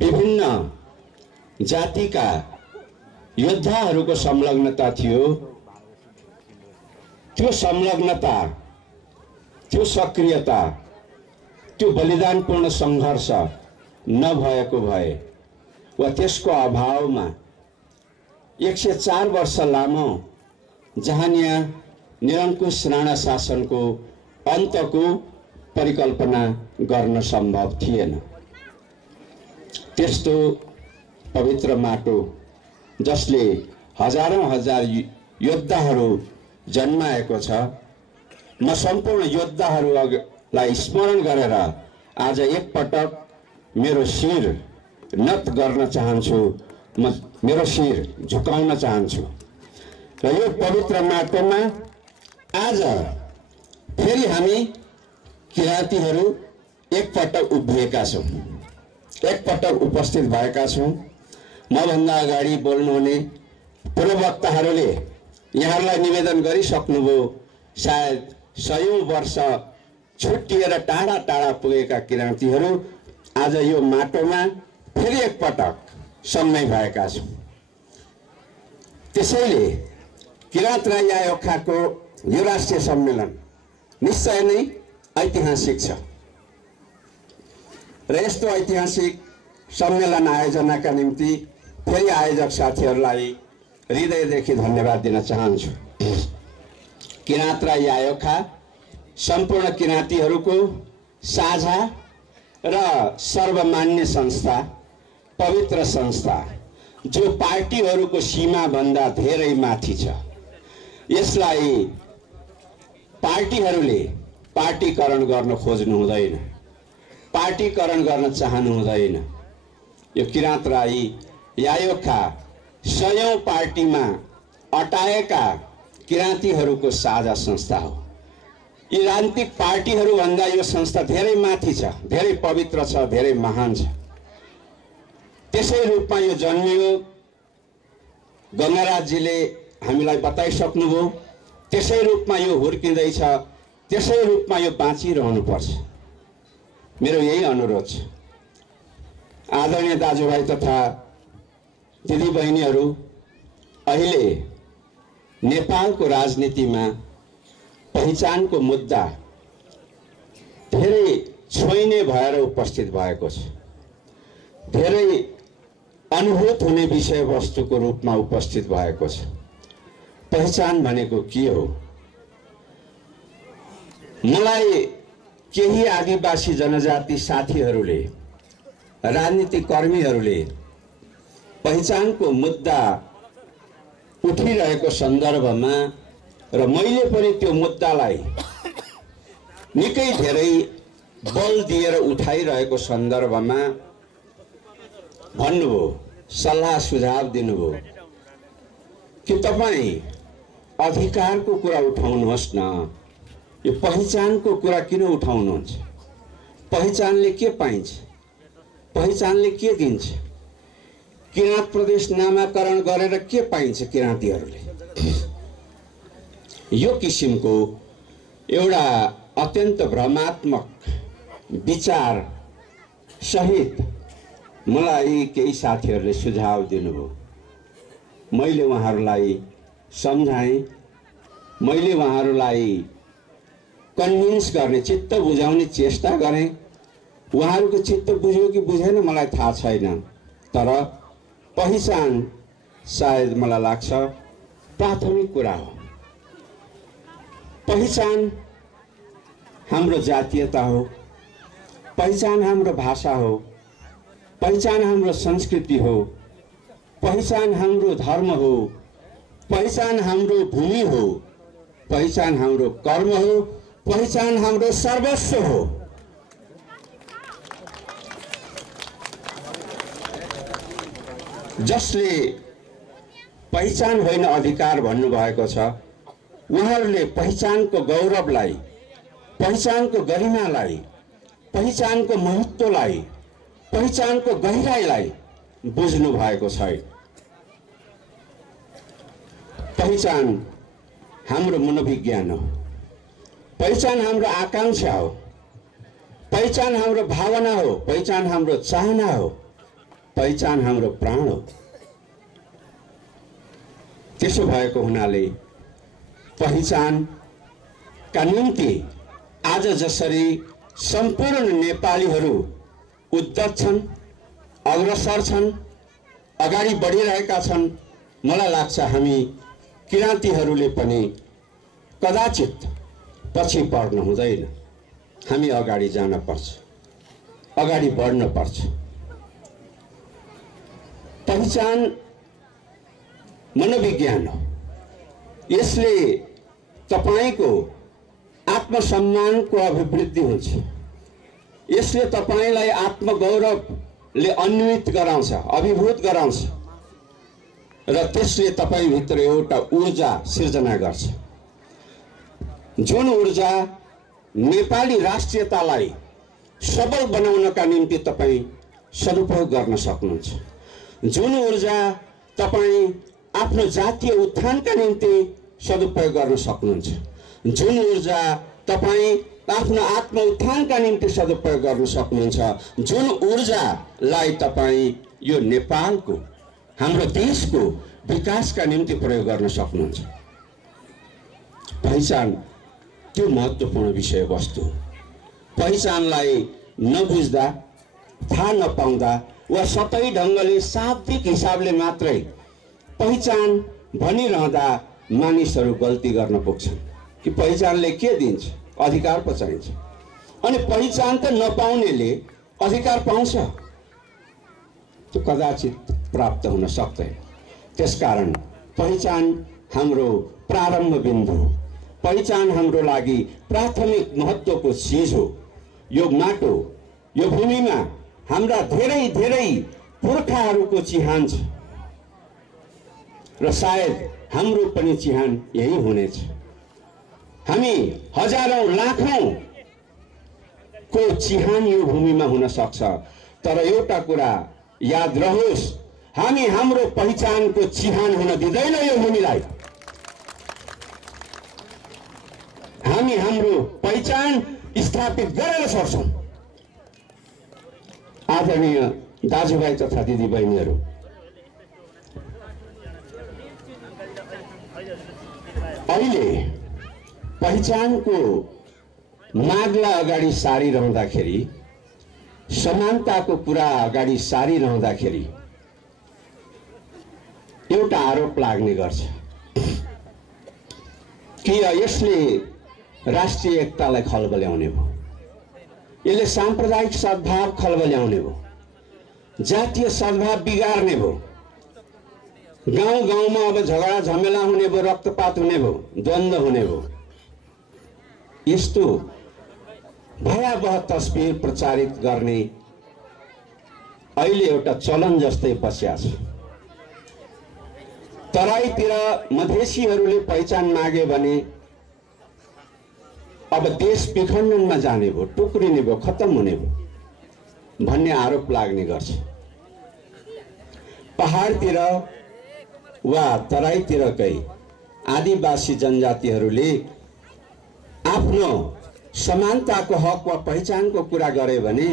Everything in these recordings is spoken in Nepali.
विभिन्न जातिका योद्धाहरूको संलग्नता थियो। त्यो संलग्नता, त्यो सक्रियता, त्यो बलिदानपूर्ण सङ्घर्ष नभएको भए वा त्यसको अभावमा 104 वर्ष लामो जहानिया निरङ्कुश राणा शासनको अन्तको परिकल्पना गर्न सम्भव थिएन। त्यस्तो पवित्र माटो जसले हजारौं हजार योद्धाहरू जन्माएको छ, म सम्पूर्ण योद्धाहरूलाई स्मरण गरेर आज एकपटक मेरो शिर नत गर्न चाहन्छु, म मेरो शिर झुकाउन चाहन्छु। र यो पवित्र माटोमा आज फेरि हामी किराँतीहरू एकपटक उभिएका छौँ, एकपटक उपस्थित भएका छौँ। मभन्दा अगाडि बोल्नुहुने पूर्ववक्ताहरूले यहाँहरूलाई निवेदन गरिसक्नुभयो। सायद 100औं वर्ष छुट्टिएर टाढा टाढा पुगेका किराँतीहरू आज यो माटोमा फेरि एकपटक सँगै भएका छौँ। त्यसैले किराँत राई आयोखाको यो राष्ट्रिय सम्मेलन निश्चय नै ऐतिहासिक छ र यस्तो ऐतिहासिक सम्मेलन आयोजनाका निम्ति फेरि आयोजक साथीहरूलाई हृदयदेखि धन्यवाद दिन चाहन्छु। किराँत राई आयोखा सम्पूर्ण किराँतीहरूको साझा र सर्वमान्य संस्था, पवित्र संस्था जो पार्टीहरूको सीमाभन्दा धेरै माथि छ। यसलाई पार्टीहरूले पार्टीकरण गर्न खोज्नु हुँदैन, पार्टीकरण गर्न चाहनु हुँदैन। यो किराँत राई आयोखा 100औं पार्टीमा अटाएका किराँतीहरूको साझा संस्था हो। यी राजनीतिक पार्टीहरूभन्दा यो संस्था धेरै माथि छ, धेरै पवित्र छ, धेरै महान छ। त्यसै रूपमा यो जन्मियो, गङ्गाराजजीले हामीलाई बताइसक्नुभयो। त्यसै रूपमा यो हुर्किँदैछ, त्यसै रूपमा यो बाँचिरहनुपर्छ। मेरो यही अनुरोध छ। आदरणीय दाजुभाइ तथा दिदीबहिनीहरू, अहिले नेपालको राजनीतिमा पहिचानको मुद्दा धेरै छोइने भएर उपस्थित भएको छ, धेरै अनुभूत हुने विषयवस्तुको रूपमा उपस्थित भएको छ। पहिचान भनेको के हो? मलाई केही आदिवासी जनजाति साथीहरूले, राजनीतिक कर्मीहरूले पहिचानको मुद्दा उठिरहेको सन्दर्भमा र मैले पनि त्यो मुद्दालाई निकै धेरै बल दिएर उठाइरहेको सन्दर्भमा भन्नुभयो, सल्लाह सुझाव दिनुभयो कि तपाईँ अधिकारको कुरा उठाउनुहोस् न, यो पहिचानको कुरा किन उठाउनुहुन्छ? पहिचानले के पाइन्छ? पहिचानले के दिन्छ? किराँत प्रदेश नामाकरण गरेर के पाइन्छ किराँतीहरूले? यो किसिमको एउटा अत्यन्त भ्रमात्मक विचार सहित मलाई केही साथीहरूले सुझाव दिनुभयो। मैले उहाँहरूलाई सम्झाएँ, मैले उहाँहरूलाई कन्भिन्स गर्ने, चित्त बुझाउने चेष्टा गरेँ। उहाँहरूको चित्त बुझ्यो कि बुझेन मलाई थाहा छैन, तर पहिचान सायद मलाई लाग्छ प्राथमिक कुरा हो। पहिचान हाम्रो जातीयता हो, पहिचान हाम्रो भाषा हो, पहिचान हाम्रो संस्कृति हो, पहिचान हाम्रो धर्म हो, पहिचान हाम्रो भूमि हो, पहिचान हाम्रो कर्म हो, पहिचान हाम्रो सर्वस्व हो। जसले पहिचान होइन अधिकार भन्नुभएको छ, उहाँहरूले पहिचानको गौरवलाई, पहिचानको गरिमालाई, पहिचानको महत्त्वलाई, पहिचानको गहिराईलाई बुझ्नु भएको छैन। पहिचान हाम्रो मनोविज्ञान हो, पहिचान हाम्रो आकांक्षा हो, पहिचान हाम्रो भावना हो, पहिचान हाम्रो चाहना हो, पहिचान हाम्रो प्राण हो। त्यसो भएको हुनाले पहिचानका निम्ति आज जसरी सम्पूर्ण नेपालीहरू उद्यत छन्, अग्रसर छन्, अगाडि बढिरहेका छन्, मलाई लाग्छ हामी किराँतीहरूले पनि कदाचित पछि पर्न हुँदैन। हामी अगाडि जान पर्छ, अगाडि बढ्न पर्छ। पहिचान मनोविज्ञान हो। यसले तपाईको आत्मसम्मानको अभिवृद्धि हुन्छ। यसले तपाईलाई आत्मगौरवले अन्वित गराउँछ, अभिभूत गराउँछ र त्यसले तपाईभित्र एउटा ऊर्जा सिर्जना गर्छ, जुन ऊर्जा नेपाली राष्ट्रियतालाई सबल बनाउनका निम्ति तपाई सदुपयोग गर्न सक्नुहुन्छ, जुन ऊर्जा तपाई आफ्नो जातीय उत्थानका निम्ति सदुपयोग गर्न सक्नुहुन्छ, जुन ऊर्जा तपाई आफ्नो आत्म उत्थानका निम्ति सदुपयोग गर्न सक्नुहुन्छ, जुन ऊर्जालाई तपाई यो नेपालको, हाम्रो देशको विकासका निम्ति प्रयोग गर्न सक्नुहुन्छ। पहिचान त्यो महत्त्वपूर्ण विषय वस्तु। पहिचानलाई नबुझ्दा, थाहा नपाउँदा वा सतै ढङ्गले शाब्दिक हिसाबले मात्रै पहिचान भनिरहँदा मानिसहरू गल्ती गर्न पुग्छन् कि पहिचानले के दिन्छ, अधिकार पो चाहिन्छ। अनि पहिचान त नपाउनेले अधिकार पाउँछ, त्यो कदाचित प्राप्त हुन सक्दैन। त्यसकारण पहिचान हाम्रो प्रारम्भ बिन्दु हो। पहिचान हाम्रो लागि प्राथमिक महत्त्वको चीज हो। यो माटो, यो भूमिमा हाम्रा धेरै धेरै पुर्खाहरूको चिहान छ र सायद हाम्रो पनि चिहान यही हुनेछ। हामी हजारौं लाखौं को चिहान यो भूमिमा हुन सक्छ, तर एउटा कुरा याद रहोस्, हामी हाम्रो पहिचानको चिहान हुन दिँदैन यो भूमिलाई। हामी हाम्रो पहिचान स्थापित गरेर सक्छौं। आदरणीय दाजुभाइ तथा दिदीबहिनीहरू, अहिले पहिचानको मागलाई अगाडि सारिरहँदाखेरि, समानताको कुरा अगाडि सारिरहँदाखेरि एउटा आरोप लाग्ने गर्छ कि यसले राष्ट्रिय एकतालाई खलबल्याउने भयो, यसले सांप्रदायिक सद्भाव खलबल्याउने भयो, जातीय सद्भाव बिगार्ने भयो, गाउँ गाउँमा अब झगडा झमेला हुने भयो, रक्तपात हुने भयो, द्वन्द्व हुने भयो। यस्तो भयावह तस्बिर प्रचारित गर्ने अहिले एउटा चलन जस्तै बस्या छ। तराईतिर मधेसीहरूले पहिचान मागे भने अब देश विखण्डनमा जाने भयो, टुक्रिने भयो, खत्तम हुने भयो भन्ने आरोप लाग्ने गर्छ। पहाडतिर वा तराईतिरकै आदिवासी जनजातिहरूले आफ्नो समानताको हक वा पहिचानको कुरा गरे भने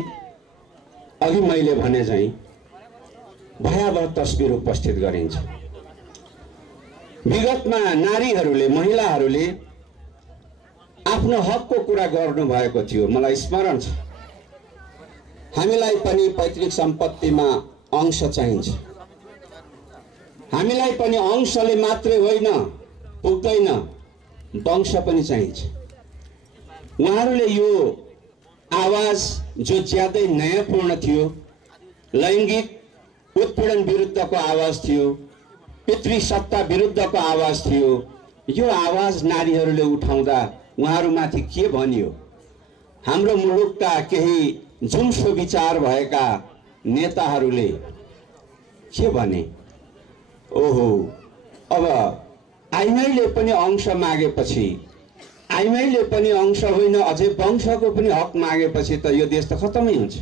अघि मैले भने झैं भयावह तस्बिर उपस्थित गरिन्छ। विगतमा नारीहरूले, महिलाहरूले आफ्नो हकको कुरा गर्नु भएको थियो, मलाई स्मरण छ। हामीलाई पनि पैतृक सम्पत्तिमा अंश चाहिन्छ, हामीलाई पनि अंशले मात्रै होइन पुग्दैन, वंश पनि चाहिन्छ। उहाँहरूले यो आवाज जो ज्यादै न्यायपूर्ण थियो, लैंगिक उत्पीडन विरुद्धको आवाज थियो, पितृसत्ता विरुद्धको आवाज थियो, यो आवाज नारीहरूले उठाउँदा उहाँहरूमाथि के भनियो? हाम्रो मुलुकका केही जुम्सो विचार भएका नेताहरूले के भने? ओहो, अब आइमाईले पनि अंश मागेपछि, आइमाईले पनि अंश होइन अझै वंशको पनि हक मागेपछि त यो देश त खत्तमै हुन्छ।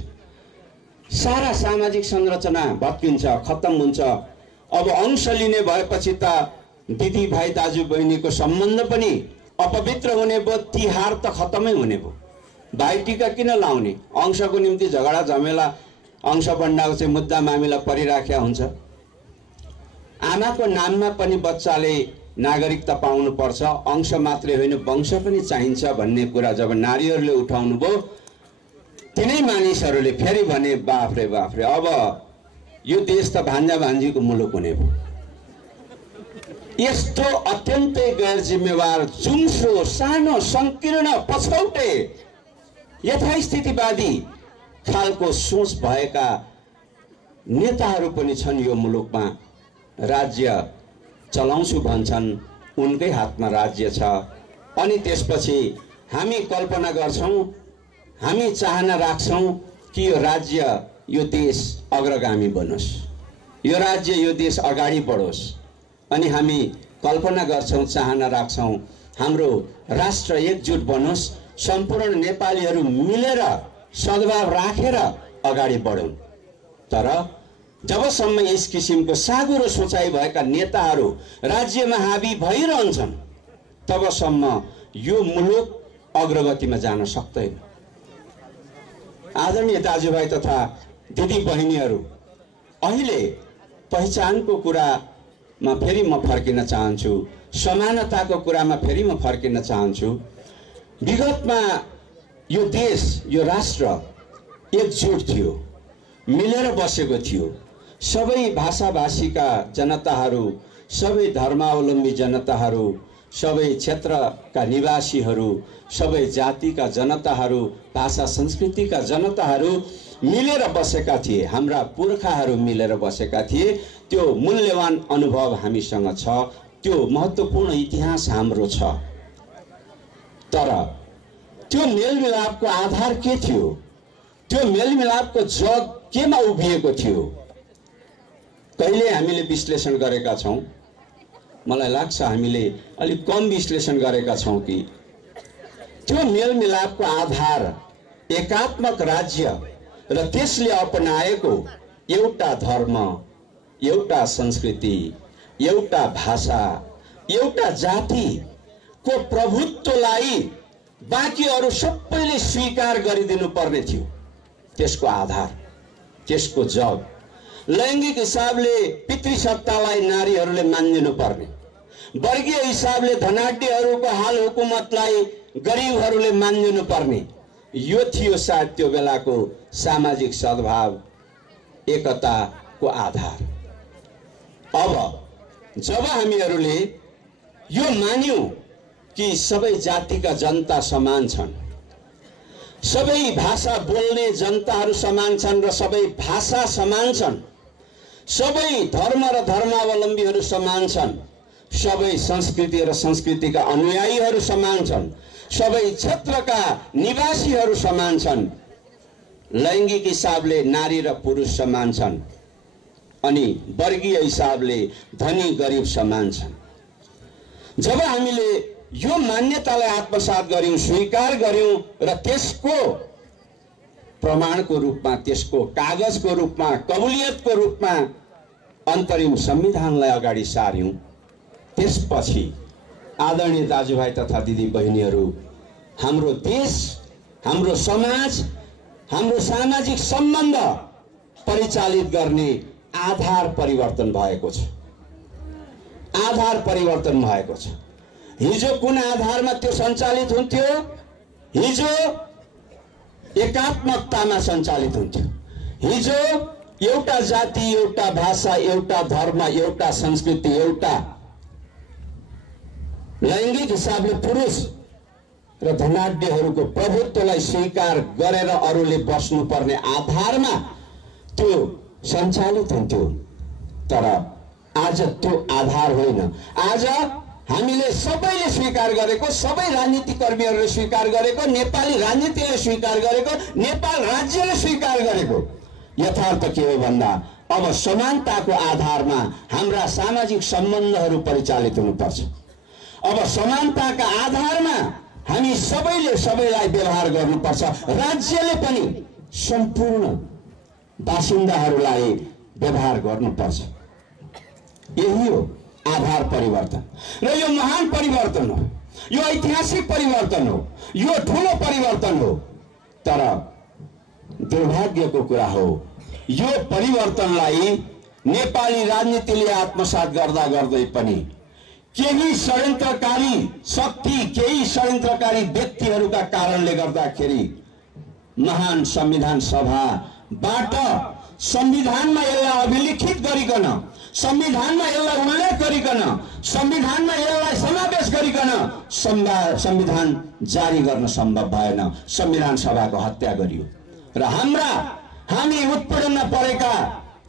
सारा सामाजिक संरचना भत्किन्छ, खत्तम हुन्छ। अब अंश लिने भएपछि त दिदी भाइ दाजु बहिनीको सम्बन्ध पनि अपवित्र हुने भयो, तिहार त खत्तमै हुने भयो। भाइटिका किन लाउने? अंशको निम्ति झगडा झमेला अंश बन्डाको चाहिँ मुद्दा मामिला परिराखेको हुन्छ। आमाको नाममा पनि बच्चाले नागरिकता पाउनुपर्छ, अंश मात्रै होइन वंश पनि चाहिन्छ भन्ने कुरा जब नारीहरूले उठाउनु भयो, तिनै मानिसहरूले फेरि भने बाफ्रे बाफ्रे, अब यो देश त भान्जा भान्जीको मुलुक हुने भयो। यस्तो अत्यन्तै गैर जिम्मेवार, जुम्सो, सानो, संकीर्ण, पछौटे, यथास्थितिवादी खालको सोच भएका नेताहरू पनि छन् यो मुलुकमा। राज्य चलाउँछु भन्छन्, उनकै हातमा राज्य छ। अनि त्यसपछि हामी कल्पना गर्छौं, हामी चाहना राख्छौं कि यो राज्य, यो देश अग्रगामी बनोस्, यो राज्य, यो देश अगाडि बढोस्। अनि हामी कल्पना गर्छौं, चाहना राख्छौं हाम्रो राष्ट्र एकजुट बनोस्, सम्पूर्ण नेपालीहरू मिलेर सद्भाव राखेर अगाडि बढौं। तर जबसम्म यस किसिमको साँगुरो सोचाइ भएका नेताहरू राज्यमा हावी भइरहन्छन्, तबसम्म यो मुलुक अग्रगतिमा जान सक्दैन। आदरणीय दाजुभाइ तथा दिदी बहिनीहरू, अहिले पहिचानको कुरामा फेरि म फर्किन चाहन्छु, समानताको कुरामा फेरि म फर्किन चाहन्छु। विगतमा यो देश, यो राष्ट्र एकजुट थियो, मिलेर बसेको थियो। सबै भाषाभाषीका जनताहरू, सबै धर्मावलम्बी जनताहरू, सबै क्षेत्रका निवासीहरू, सबै जातिका जनताहरू, भाषा संस्कृतिका जनताहरू मिलेर बसेका थिए। हाम्रा पुर्खाहरू मिलेर बसेका थिए। त्यो मूल्यवान अनुभव हामीसँग छ, त्यो महत्त्वपूर्ण इतिहास हाम्रो छ। तर त्यो मेलमिलापको आधार के थियो? त्यो मेलमिलापको जग केमा उभिएको थियो? कहिले हामीले विश्लेषण गरेका छौं? मलाई लाग्छ हामीले अलिक कम विश्लेषण गरेका छौं कि त्यो मेलमिलापको आधार एकात्मक राज्य र त्यसले अपनाएको एउटा धर्म, एउटा संस्कृति, एउटा भाषा, एउटा जातिको प्रभुत्वलाई बाँकी अरू सबैले स्वीकार गरिदिनु पर्ने थियो। त्यसको आधार, त्यसको जग, लैङ्गिक हिसाबले पितृसत्तालाई नारीहरूले मानिदिनु पर्ने, वर्गीय हिसाबले धनाढ्यहरूको हाल हुकुमतलाई गरिबहरूले मानिदिनु पर्ने, यो थियो सायद त्यो बेलाको सामाजिक सद्भाव, एकताको आधार। अब जब हामीहरूले यो मान्यौं कि सबै जातिका जनता समान छन्, सबै भाषा बोल्ने जनताहरू समान छन् र सबै भाषा समान छन्, सबै धर्म र धर्मावलम्बीहरू समान छन्, सबै संस्कृति र संस्कृतिका अनुयायीहरू समान छन्, सबै क्षेत्रका निवासीहरू समान छन्, लैङ्गिक हिसाबले नारी र पुरुष समान छन्, अनि वर्गीय हिसाबले धनी गरिब समान छन्। जब हामीले यो मान्यतालाई आत्मसात गर्यौं, स्वीकार गर्यौं र त्यसको प्रमाणको रूपमा, त्यसको कागजको रूपमा, कबुलियतको रूपमा अन्तरिम संविधानलाई अगाडि सार्यौं, त्यसपछि आदरणीय दाजुभाइ तथा दिदी बहिनीहरू, हाम्रो देश, हाम्रो समाज, हाम्रो सामाजिक सम्बन्ध परिचालित गर्ने आधार परिवर्तन भएको छ। आधार परिवर्तन भएको छ। हिजो कुन आधारमा त्यो सञ्चालित हुन्थ्यो? हिजो एकात्मकतामा सञ्चालित हुन्थ्यो। हिजो एउटा जाति, एउटा भाषा, एउटा धर्म, एउटा संस्कृति, एउटा लैङ्गिक हिसाबले पुरुष र धनाढ्यहरूको प्रभुत्वलाई स्वीकार गरेर अरूले बस्नुपर्ने आधारमा त्यो सञ्चालित हुन्थ्यो। तर आज त्यो आधार होइन। आज हामीले सबैले स्वीकार गरेको, सबै राजनीतिक कर्मीहरूले स्वीकार गरेको, नेपाली राजनीतिले स्वीकार गरेको, नेपाल राज्यले स्वीकार गरेको यथार्थ के हो भन्दा अब समानताको आधारमा हाम्रा सामाजिक सम्बन्धहरू परिचालित हुनुपर्छ। अब समानताका आधारमा हामी सबैले सबैलाई व्यवहार गर्नुपर्छ। राज्यले पनि सम्पूर्ण बासिन्दाहरूलाई व्यवहार गर्नुपर्छ। यही हो आधार परिवर्तन र यो महान परिवर्तन हो, यो ऐतिहासिक परिवर्तन हो, यो ठूलो परिवर्तन हो। तर दुर्भाग्यको कुरा हो यो परिवर्तनलाई नेपाली राजनीतिले आत्मसात गर्दा गर्दै पनि केही षड्यन्त्रकारी शक्ति, केही षड्यन्त्रकारी व्यक्तिहरूका कारणले गर्दाखेरि महान संविधान सभाबाट संविधानमा यसलाई अभिलिखित गरिकन, संविधानमा यसलाई उल्लेख गरिकन, संविधानमा यसलाई समावेश गरिकन संविधान जारी गर्न सम्भव भएन। संविधान सभाको हत्या गरियो र हामी उत्पीडनमा परेका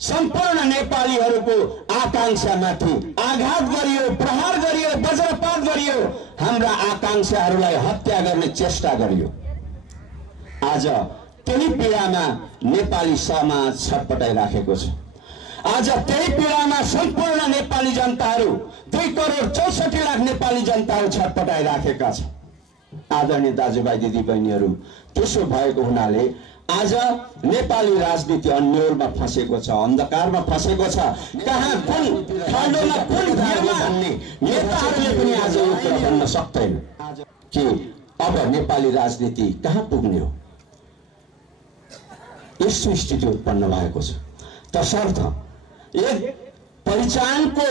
सम्पूर्ण नेपालीहरूको आकांक्षामाथि आघात गरियो, प्रहार गरियो, वज्रपात गरियो, हाम्रा आकांक्षाहरूलाई हत्या गर्ने चेष्टा गरियो। आज त्यही पीडामा नेपाली समाज छटपटाइराखेको छ। आज त्यही पीडामा सम्पूर्ण नेपाली जनताहरू 2,64,00,000 नेपाली जनताहरू छटपटाइराखेका छन्। आदरणीय दाजुभाइ दिदीबहिनीहरू, त्यसो भएको हुनाले आज नेपाली राजनीति अन्योलमा फँसेको छ, अन्धकारमा फँसेको छ। कहाँ कुन खण्डमा कुन भिडमा भन्ने नेताहरूले पनि आज उत्तर भन्न सक्दैन कि अब नेपाली राजनीति कहाँ पुग्ने हो। यस्तो स्थिति उत्पन्न भएको छ। तसर्थ एक पहिचानको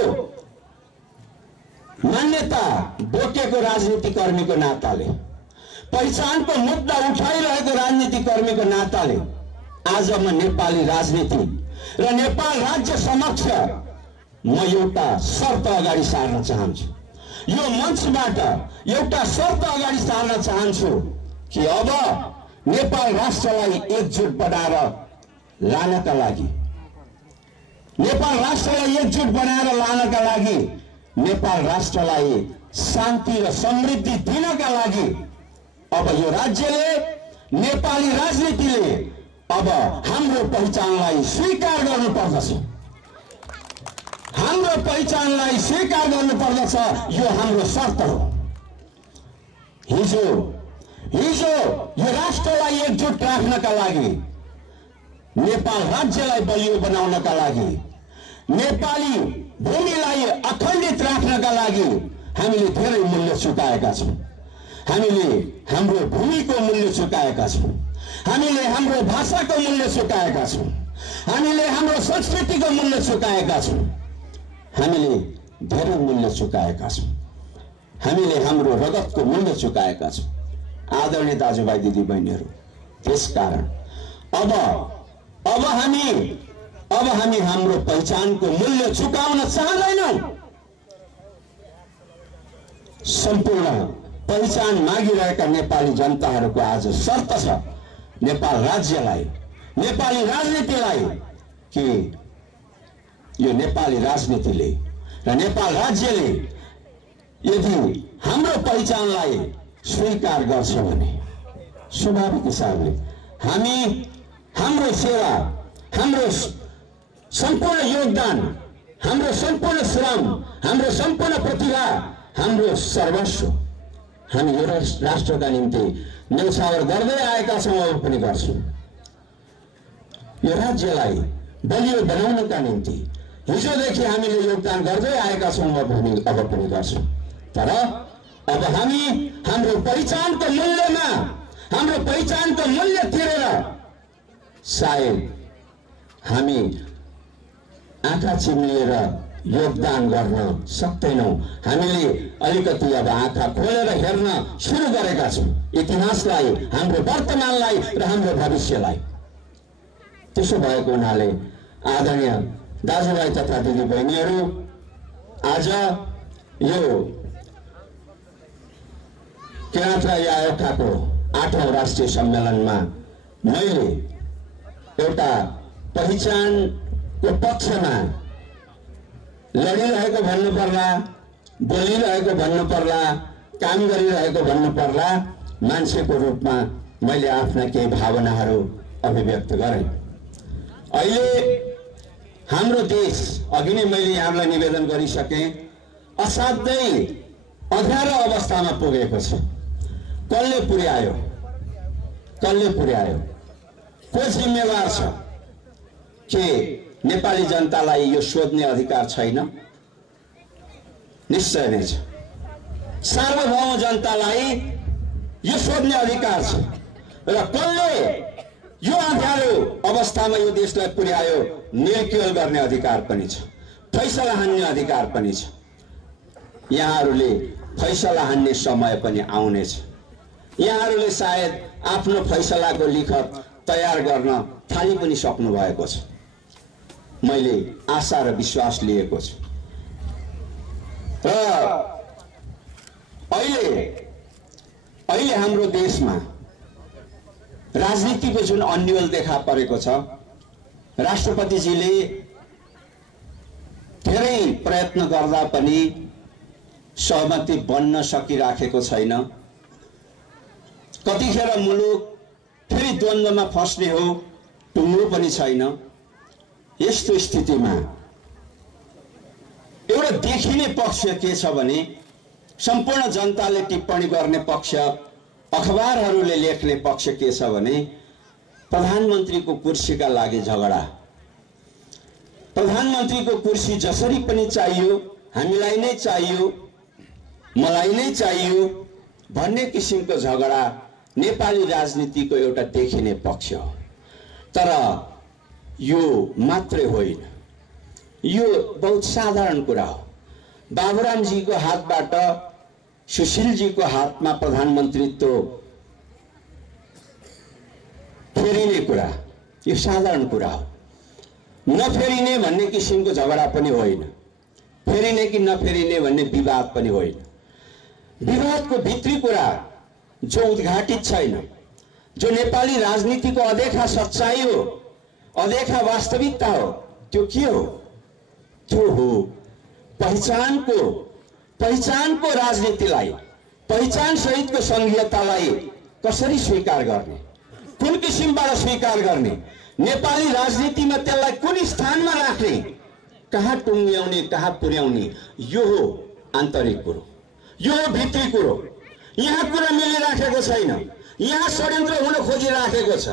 मान्यता बोकेको राजनीति कर्मीको नाताले, पहिचानको मुद्दा उठाइरहेको राजनीति कर्मीको नाताले आज म नेपाली राजनीति र नेपाल राज्य समक्ष म एउटा शर्त अगाडि सार्न चाहन्छु। यो मञ्चबाट एउटा शर्त अगाडि सार्न चाहन्छु कि अब नेपाल राष्ट्रलाई एकजुट बनाएर लानका लागि, नेपाल राष्ट्रलाई एकजुट बनाएर लानका लागि, नेपाल राष्ट्रलाई शान्ति र समृद्धि दिनका लागि अब यो राज्यले, नेपाली राजनीतिले अब हाम्रो पहिचानलाई स्वीकार गर्नुपर्दछ। हाम्रो पहिचानलाई स्वीकार गर्नुपर्दछ। यो हाम्रो शर्त हो। हिजो यो राष्ट्रलाई एकजुट राख्नका लागि, नेपाल राज्यलाई बलियो बनाउनका लागि, नेपाली भूमिलाई अखण्डित राख्नका लागि हामीले धेरै मूल्य चुकाएका छौँ। हामीले हाम्रो भूमिको मूल्य चुकाएका छौँ, हामीले हाम्रो भाषाको मूल्य चुकाएका छौँ, हामीले हाम्रो संस्कृतिको मूल्य चुकाएका छौँ, हामीले धेरै मूल्य चुकाएका छौँ, हामीले हाम्रो रगतको मूल्य चुकाएका छौँ। आदरणीय दाजुभाइ दिदीबहिनीहरू, त्यसकारण अब हामी हाम्रो पहिचानको मूल्य चुकाउन चाहदैनौँ। सम्पूर्ण पहिचान मागिरहेका नेपाली जनताहरूको आज शर्त छ नेपाल राज्यलाई, नेपाली राजनीतिलाई कि यो नेपाली राजनीतिले र नेपाल राज्यले यदि हाम्रो पहिचानलाई स्वीकार गर्छ भने स्वाभाविक हिसाबले हाम्रो सेवा, हाम्रो सम्पूर्ण योगदान, हाम्रो सम्पूर्ण श्रम, हाम्रो सम्पूर्ण प्रतिभा, हाम्रो सर्वस्व हामी यो राष्ट्रका निम्ति न्यौछावर गर्दै आएका छौँ, अब पनि गर्छौँ। यो राज्यलाई बलियो बनाउनका निम्ति हिजोदेखि हामीले योगदान गर्दै आएका छौँ, अब पनि गर्छौँ। तर अब हामी हाम्रो पहिचानको मूल्यमा, हाम्रो पहिचानको मूल्य तिरेर सायद हामी आँखा चिम्लिएर योगदान गर्न सक्दैनौँ। हामीले अलिकति अब आँखा खोलेर हेर्न सुरु गरेका छौँ इतिहासलाई, हाम्रो वर्तमानलाई र हाम्रो भविष्यलाई। त्यसो भएको हुनाले आदरणीय दाजुभाइ तथा दिदीबहिनीहरू, आज यो किराँत राई आयोगको 8औं राष्ट्रिय सम्मेलनमा मैले एउटा पहिचानको पक्षमा लडिरहेको भन्नु पर्ला, बोलिरहेको भन्नु पर्ला, काम गरिरहेको भन्नु पर्ला मान्छेको रूपमा मैले आफ्ना केही भावनाहरू अभिव्यक्त गरेँ। अहिले हाम्रो देश, अघि नै मैले यहाँलाई निवेदन गरिसकेँ, असाध्यै अँध्यारो अवस्थामा पुगेको छ। कसले पुर्यायो? को जिम्मेवार छ कि नेपाली जनतालाई यो सोध्ने अधिकार छैन? निश्चय नै छ। सार्वभौम जनतालाई यो सोध्ने अधिकार छ। र कसले यो अँध्यारो अवस्थामा यो देशलाई पुर्यायो निर्क्युल गर्ने अधिकार पनि छ, फैसला हान्ने अधिकार पनि छ। यहाँहरूले फैसला हान्ने समय पनि आउनेछ। यहाँहरूले सायद आफ्नो फैसलाको लिखत तयार गर्न थाली पनि सक्नु भएको छ। मैले आशा र विश्वास लिएको छु। र अहिले हाम्रो देशमा राजनीतिको जुन अन्यल देखा परेको छ, राष्ट्रपतिजीले धेरै प्रयत्न गर्दा पनि सहमति बन्न सकिराखेको छैन। कतिखेर मुलुक फेरि द्वन्द्वमा फस्ने हो, टुङ्गो पनि छैन। यस्तो स्थितिमा एउटा देखिने पक्ष के छ भने सम्पूर्ण जनताले टिप्पणी गर्ने पक्ष, अखबारहरूले लेख्ने पक्ष के छ भने प्रधानमन्त्रीको कुर्सीका लागि झगडा। प्रधानमन्त्रीको कुर्सी जसरी पनि चाहियो, हामीलाई नै चाहियो, मलाई नै चाहियो भन्ने किसिमको झगडा नेपाली राजनीतिको एउटा देखिने पक्ष हो। तर यो मात्रै होइन, यो बहुत साधारण कुरा हो। बाबुरामजीको हातबाट सुशीलजीको हातमा प्रधानमन्त्रीत्व फेरिने कुरा यो साधारण कुरा हो। नफेरिने भन्ने किसिमको झगडा पनि होइन, फेरिने कि नफेरिने भन्ने विवाद पनि होइन। विवादको भित्री कुरा जो उद्घाटित छैन, जो नेपाली राजनीतिको अदेखा सच्चाइ हो, अदेखा वास्तविकता हो, त्यो के हो? त्यो हो पहिचानको राजनीतिलाई, पहिचान सहितको संघीयतालाई कसरी स्वीकार गर्ने, कुन किसिमबाट स्वीकार गर्ने, नेपाली राजनीतिमा त्यसलाई कुन स्थानमा राख्ने, कहाँ टुङ्ग्याउने, कहाँ पुर्याउने, यो हो आन्तरिक कुरो, यो हो भित्री कुरो। यहाँ कुरा मिलिराखेको छैन, यहाँ षड्यन्त्र हुन खोजिराखेको छ,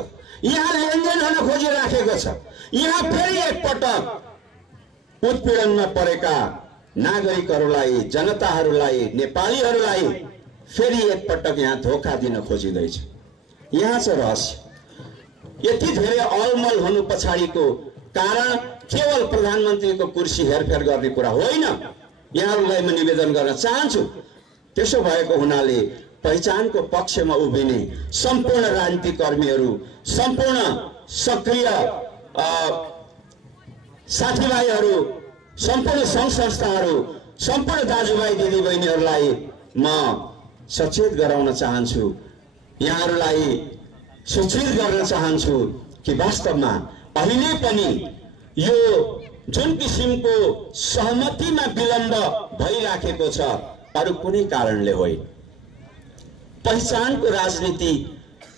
यहाँ लेनदेन हुन खोजिराखेको छ। यहाँ फेरि एकपटक उत्पीडनमा परेका नागरिकहरूलाई, जनताहरूलाई, नेपालीहरूलाई फेरि एकपटक यहाँ धोका दिन खोजिँदैछ। यहाँ छ रहस्य। यति धेरै अलमल हुनु पछाडिको कारण केवल प्रधानमन्त्रीको कुर्सी हेरफेर गर्ने कुरा होइन। यहाँहरूलाई म निवेदन गर्न चाहन्छु, त्यसो भएको हुनाले पहिचानको पक्षमा उभिने सम्पूर्ण राजनीतिक कर्मीहरू, सम्पूर्ण सक्रिय साथीभाइहरू, सम्पूर्ण सङ्घ संस्थाहरू, सम्पूर्ण दाजुभाइ दिदीबहिनीहरूलाई म सचेत गराउन चाहन्छु, यहाँहरूलाई सूचित गर्न चाहन्छु कि वास्तवमा अहिले पनि यो जुन किसिमको सहमतिमा विलम्ब भइराखेको छ, अरू कुनै कारणले होइन। पहिचानको राजनीति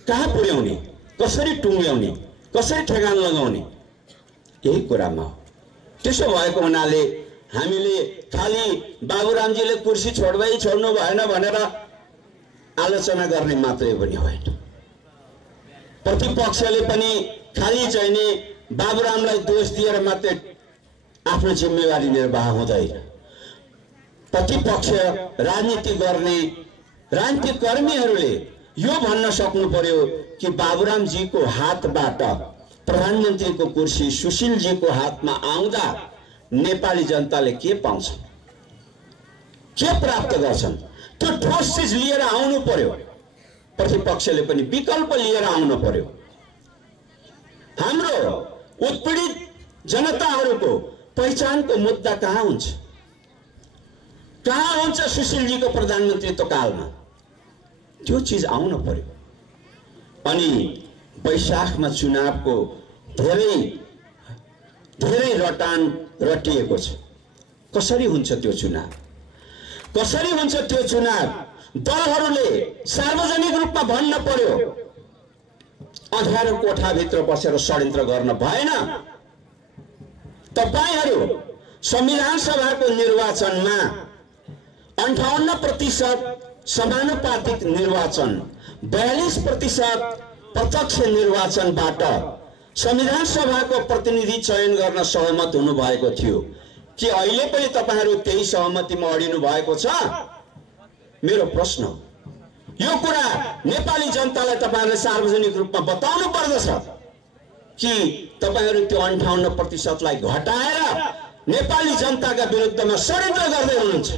कहाँ पुर्याउने, कसरी टुङ्ग्याउने, कसरी ठेगान लगाउने, यही कुरामा हो। त्यसो भएको हुनाले हामीले खालि बाबुरामजीले कुर्सी छोड्नु भएन भनेर आलोचना गर्ने मात्रै पनि होइन। प्रतिपक्षले पनि खालि चाहिँ नि बाबुरामलाई दोष दिएर मात्रै आफ्नो जिम्मेवारी निर्वाह हुँदैन। प्रतिपक्ष राजनीति गर्ने राजनीतिक कर्मीहरूले यो भन्न सक्नु पर्यो कि बाबुरामजीको हातबाट प्रधानमन्त्रीको कुर्सी सुशीलजीको हातमा आउँदा नेपाली जनताले के पाउँछ, के प्राप्त गर्छन्, त्यो ठोस चिज लिएर आउनु पर्यो। प्रतिपक्षले पनि विकल्प लिएर आउनु पर्यो। हाम्रो उत्पीडित जनताहरूको पहिचानको मुद्दा कहाँ हुन्छ, कहाँ हुन्छ सुशीलजीको प्रधानमन्त्रीत्व कालमा, त्यो चिज आउनु पर्यो। अनि वैशाखमा चुनावको धेरै रटान रटिएको छ। कसरी हुन्छ त्यो चुनाव, कसरी हुन्छ त्यो चुनाव? दलहरूले सार्वजनिक रूपमा भन्न पर्यो, अँध्यारो कोठाभित्र बसेर षड्यन्त्र गर्न भएन। तपाईहरू संविधान सभाको निर्वाचनमा 58% समानुपातिक निर्वाचन, 42% प्रत्यक्ष निर्वाचनबाट संविधान सभाको प्रतिनिधि चयन गर्न सहमत हुनु भएको थियो। के अहिले पनि तपाईहरू त्यही सहमतिमा अडिनु भएको छ? मेरो प्रश्न हो। यो कुरा नेपाली जनतालाई तपाईहरुले सार्वजनिक रूपमा बताउनु पर्दछ। कि तपाईहरु त्यो 58% लाई घटाएर नेपाली जनताका विरुद्धमा षड्यन्त्र गर्दै हुनुहुन्छ।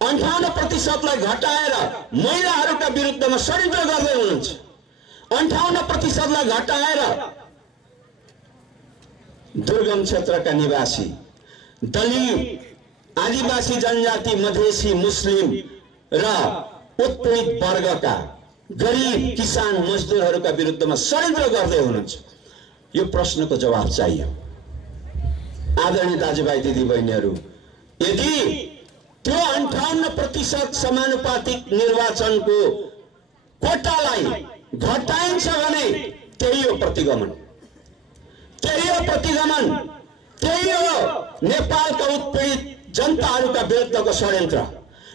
58% लाई घटाएर महिलाहरूका विरुद्धमा षड्यन्त्र गर्दै हुनुहुन्छ। 58% लाई घटाएर दुर्गम क्षेत्रका निवासी, दलित, आदिवासी जनजाति, मधेसी, मुस्लिम र उत्पीडित वर्गका गरीब किसान मजदुरहरूका विरुद्धमा षड्यन्त्र गर्दै हुनुहुन्छ। यो प्रश्नको जवाफ चाहियो। आदरणीय दाजुभाइ दिदीबहिनीहरू, यदि त्यो 58% समानुपातिक निर्वाचनको कोटालाई घटाइन्छ भने त्यही हो प्रतिगमन, त्यही हो प्रतिगमन, त्यही हो नेपालका उत्पीडित जनताहरूका विरुद्धको षड्यन्त्र,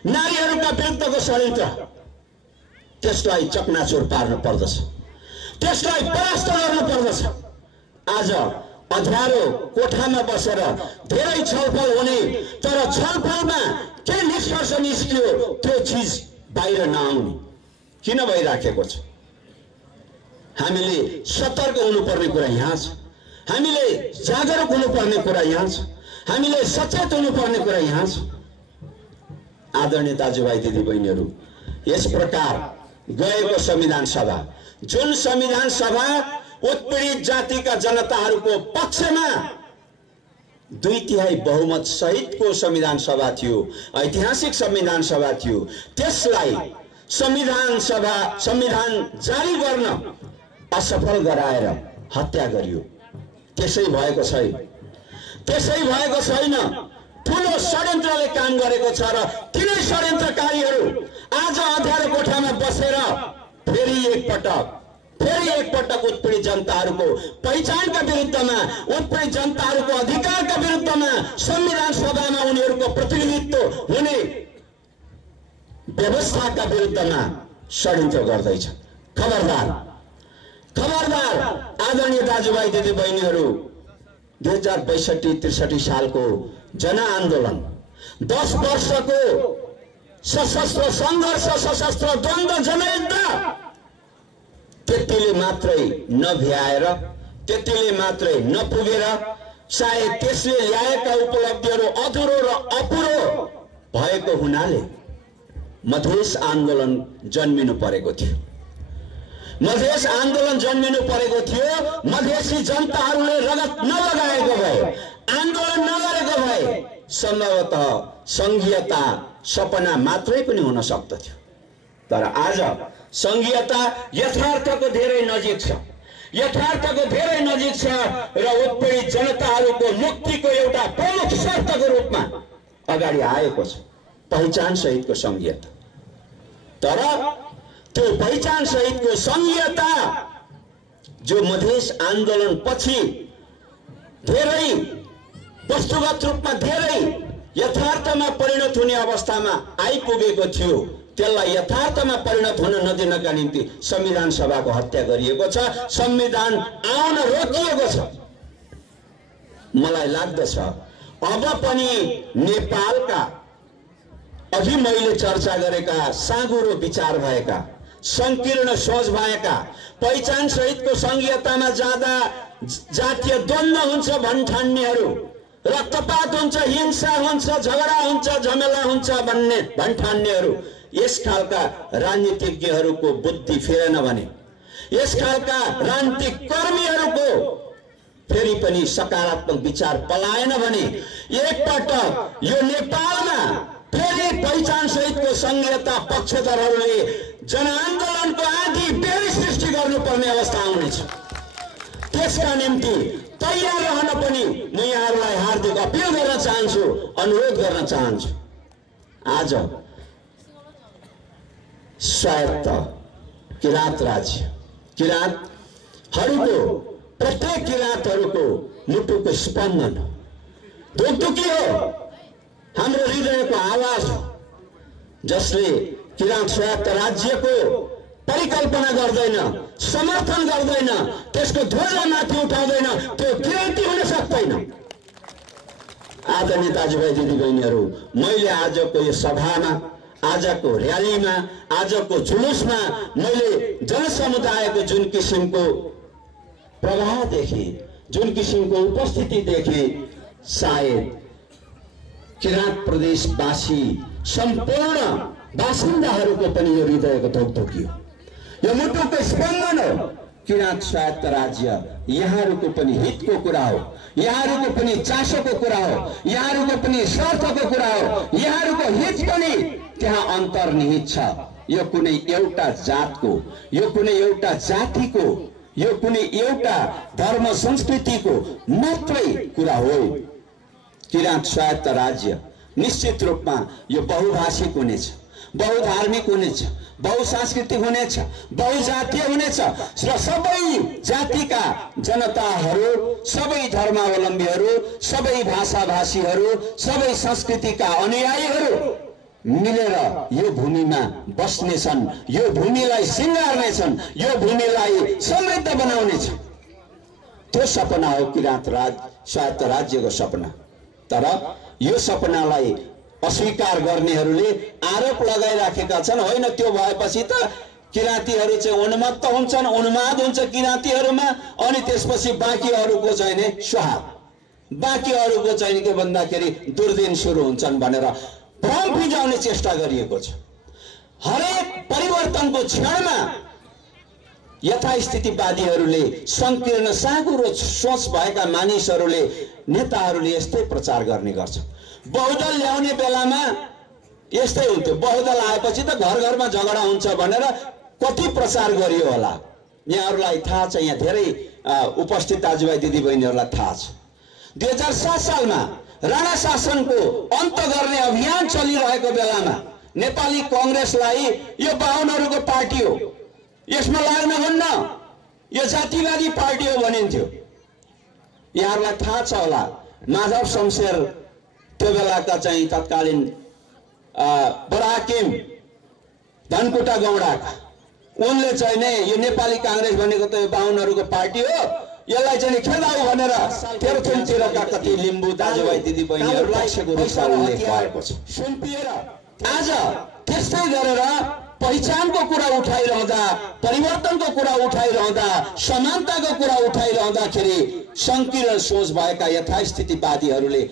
नारीहरूका विरुद्धको षड्यन्त्र। त्यसलाई चकनाचुर पार्नु पर्दछ, त्यसलाई परास्त गर्नु पर्दछ। आज अँध्यारो कोठामा बसेर धेरै छलफल हुने, तर छलफलमा के निष्कर्ष निस्कियो त्यो चीज बाहिर नआउने किन भइराखेको छ? हामीले सतर्क हुनुपर्ने कुरा यहाँ छ, हामीले जागरुक हुनुपर्ने कुरा यहाँ छ, हामीले सचेत हुनुपर्ने कुरा यहाँ छ। आदरणीय दाजुभाइ दिदीबहिनीहरू, यस प्रकार गएको संविधान सभा, जुन संविधान सभा उत्पीडित जातिका जनताहरूको पक्षमा 2/3 बहुमत सहितको संविधान सभा थियो, ऐतिहासिक संविधान सभा थियो, त्यसलाई संविधान जारी गर्न असफल गराएर हत्या गरियो। त्यसै भएको छैन, त्यसै भएको छैन। ठूलो षड्यन्त्रले काम गरेको छ र तिनै षड्यन्त्रकारीहरू आज अँध्यारो कोठामा बसेर फेरि एकपटक उत्पीडित जनताहरूको पहिचानका विरुद्धमा, उत्पीडित जनताहरूको अधिकारका विरुद्धमा संविधान सभामा उनीहरूको प्रतिनिधित्व हुने व्यवस्थाका विरुद्धमा षड्यन्त्र गर्दैछ। खबरदार, खबरदार आदरणीय दाजुभाइ दिदीबहिनीहरू, 2062-63 सालको जनआन्दोलन, 10 वर्षको सशस्त्र सङ्घर्ष, सशस्त्र द्वन्द्व, जनयुद्ध त्यतिले मात्रै नभ्याएर, त्यतिले मात्रै नपुगेर, सायद त्यसले ल्याएका उपलब्धिहरू अधुरो र अपुरो भएको हुनाले मधेस आन्दोलन जन्मिनु परेको थियो। मधेस आन्दोलन जन्मिनु परेको थियो। मधेसी जनताहरूले रगत नलगाएको भए, आन्दोलन नगरेको भए सम्भवतः संघीयता सपना मात्रै पनि हुन सक्दथ्यो। तर आज संघीयता यथार्थको धेरै नजिक छ, यथार्थको धेरै नजिक छ र उत्पीडित जनताहरूको मुक्तिको एउटा प्रमुख शर्तको रूपमा अगाडि आएको छ पहिचान सहितको संघीयता। तर त्यो पहिचान सहितको संघीयता जो मधेस आन्दोलन पछि धेरै वस्तुगत रूपमा धेरै यथार्थमा परिणत हुने अवस्थामा आइपुगेको थियो, त्यसलाई यथार्थमा परिणत हुन नदिनका निम्ति संविधान सभाको हत्या गरिएको छ, संविधान आउन रोकिएको छ। मलाई लाग्दछ अब पनि नेपालका अघि मैले चर्चा गरेका साँघुरो विचार भएका, संकीर्ण सोच भएका, पहिचान सहितको संघीयतामा जाँदा जातीय द्वन्द्व हुन्छ भन्ठान्नेहरू, रक्तपात हुन्छ, हिंसा हुन्छ, झगडा हुन्छ, झमेला हुन्छ भन्ने भन्ठान्नेहरू, यस खालका राजनीतिज्ञहरूको बुद्धि फेरेन भने, यस खालका राजनीतिक कर्मीहरूको फेरि पनि सकारात्मक विचार पलाएन भने एकपटक यो नेपालमा फेरि पहिचान सहितको संघीयता पक्षधरहरूले जनआन्दोलनको आदि बेरी सृष्टि गर्नुपर्ने अवस्था आउनेछ। त्यसका निम्ति तयार रहन पनि म यहाँहरूलाई हार्दिक अपिल गर्न चाहन्छु, अनुरोध गर्न चाहन्छु। आज स्वायत्त किराँत राज्य, किराँतहरूको, प्रत्येक किराँतहरूको मुटुको स्पन्दन ढुकढुकी हो, हाम्रो हृदयको आवाज हो, जसले किराँत स्वायत्त राज्यको परिकल्पना गर्दैन, समर्थन गर्दैन, त्यसको ध्वजा माथि उठाउँदैन, त्यो किराँती हुन सक्दैन। आदरणीय दाजुभाइ दिदीबहिनीहरू, मैले आजको यो सभामा, आजको र्यालीमा, आजको जुलुसमा मैले जनसमुदायको जुन किसिमको प्रवाहदेखि, जुन किसिमको उपस्थितिदेखि सायद किराँत प्रदेशवासी सम्पूर्ण बासिन्दाहरूको पनि यो हृदयको धोकधोकी हो, यो मुटुको स्पन्दन हो। किराँत स्वायत्त राज्य यहाँहरूको पनि हितको कुरा हो, यहाँहरूको पनि चासोको कुरा हो, यहाँहरूको पनि स्वार्थको कुरा हो, यहाँहरूको हित पनि त्यहाँ अन्तर्निहित छ। यो कुनै एउटा जातको, यो कुनै एउटा जातिको, यो कुनै एउटा धर्म संस्कृतिको मात्रै कुरा हो। किराँत स्वायत्त राज्य निश्चित रूपमा यो बहुभाषिक हुनेछ, बहुधार्मिक हुनेछ, बहुसांस्कृतिक हुनेछ, बहुजातीय हुनेछ र सबै जातिका जनताहरू, सबै धर्मावलम्बीहरू, सबै भाषाभाषीहरू, सबै संस्कृतिका अनुयायीहरू मिलेर यो भूमिमा बस्नेछन्, यो भूमिलाई सिंगार्नेछन्, यो भूमिलाई समृद्ध बनाउनेछ। त्यो सपना हो किराँत स्वायत्त राज्यको सपना। तर यो सपनालाई अस्वीकार गर्नेहरूले आरोप लगाइराखेका छन्, होइन त्यो भएपछि त किराँतीहरू चाहिँ उन्मत्त हुन्छन्, उन्माद हुन्छ किराँतीहरूमा, अनि त्यसपछि बाँकीहरूको चाहिँ नि स्वाहा, बाँकीहरूको चाहिँ के भन्दाखेरि दुर्दिन सुरु हुन्छन् भनेर भ्रम फिजाउने चेष्टा गरिएको छ। हरेक परिवर्तनको क्षणमा यथास्थितिवादीहरूले, संकीर्ण साँघुरो सोच भएका मानिसहरूले, नेताहरूले यस्तै प्रचार गर्ने गर्छ। बहुदल ल्याउने बेलामा यस्तै हुन्थ्यो, बहुदल आएपछि त घर घरमा झगडा हुन्छ भनेर कति प्रचार गरियो होला। यहाँहरूलाई थाहा छ, यहाँ धेरै उपस्थित दाजुभाइ दिदीबहिनीहरूलाई थाहा छ। 2007 सालमा राणा शासनको अन्त गर्ने अभियान चलिरहेको बेलामा नेपाली कांग्रेसलाई यो बाहुनहरूको पार्टी हो, यसमा लाग्न हुन्न, यो जातिवादी पार्टी हो भनिन्थ्यो। यहाँहरूलाई थाहा छ होला, माधव शमशेर त्यो बेलाका चाहिँ तत्कालीन बडाहाकिम धनकुटा गौडाका, उनले चाहिँ नै यो नेपाली कांग्रेस भनेको त यो बाहुनहरूको पार्टी हो, यसलाई चाहिँ खेदाऊ भनेर तेह्रथुमतिरका कति लिम्बू दाजुभाइ दिदीबहिनीहरूलाई सुम्पिएर आज त्यस्तै गरेर पहिचानको कुरा उठाइरहँदा, परिवर्तनको कुरा उठाइरहँदा, समानताको कुरा उठाइरहँदाखेरि संकीर्ण सोच भएका यथास्थितिवादीहरूले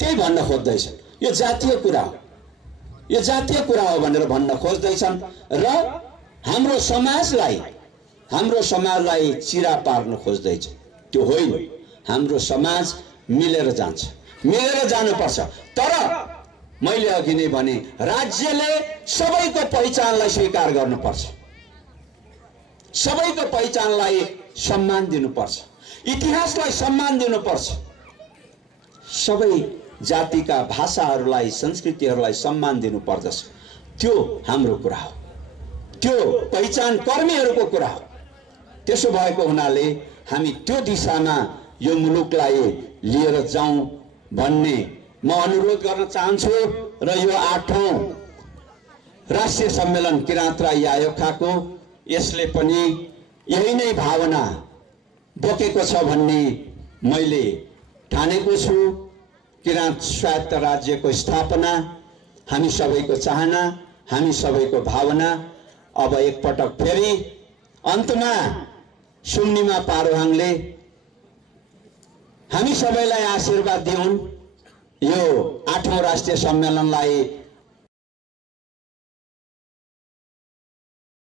त्यही भन्न खोज्दैछन्, यो जातीय कुरा हो, यो जातीय कुरा हो भनेर भन्न खोज्दैछन् र हाम्रो समाजलाई चिरा पार्न खोज्दैछ। त्यो होइन, हाम्रो समाज मिलेर जान्छ, मिलेर जानुपर्छ। तर मैले अघि नै भने, राज्यले सबैको पहिचानलाई स्वीकार गर्नुपर्छ, सबैको पहिचानलाई सम्मान दिनुपर्छ, इतिहासलाई सम्मान दिनुपर्छ, सबै जातिका भाषाहरूलाई, संस्कृतिहरूलाई सम्मान दिनुपर्दछ। त्यो हाम्रो कुरा हो, त्यो पहिचान कर्मीहरूको कुरा हो। त्यसो भएको हुनाले हामी त्यो दिशामा यो मुलुकलाई लिएर जाउँ भन्ने म अनुरोध गर्न चाहन्छु। र यो 8औं राष्ट्रिय सम्मेलन किराँत राई आयोखाको यसले पनि यही नै भावना बोकेको छ भन्ने मैले ठानेको छु। किराँत स्वायत्त राज्यको स्थापना हामी सबैको चाहना, हामी सबैको भावना। अब एकपटक फेरि अन्तमा सुम्निमा पारोहाङले हामी सबैलाई आशीर्वाद दिउन्, यो 8औं राष्ट्रिय सम्मेलनलाई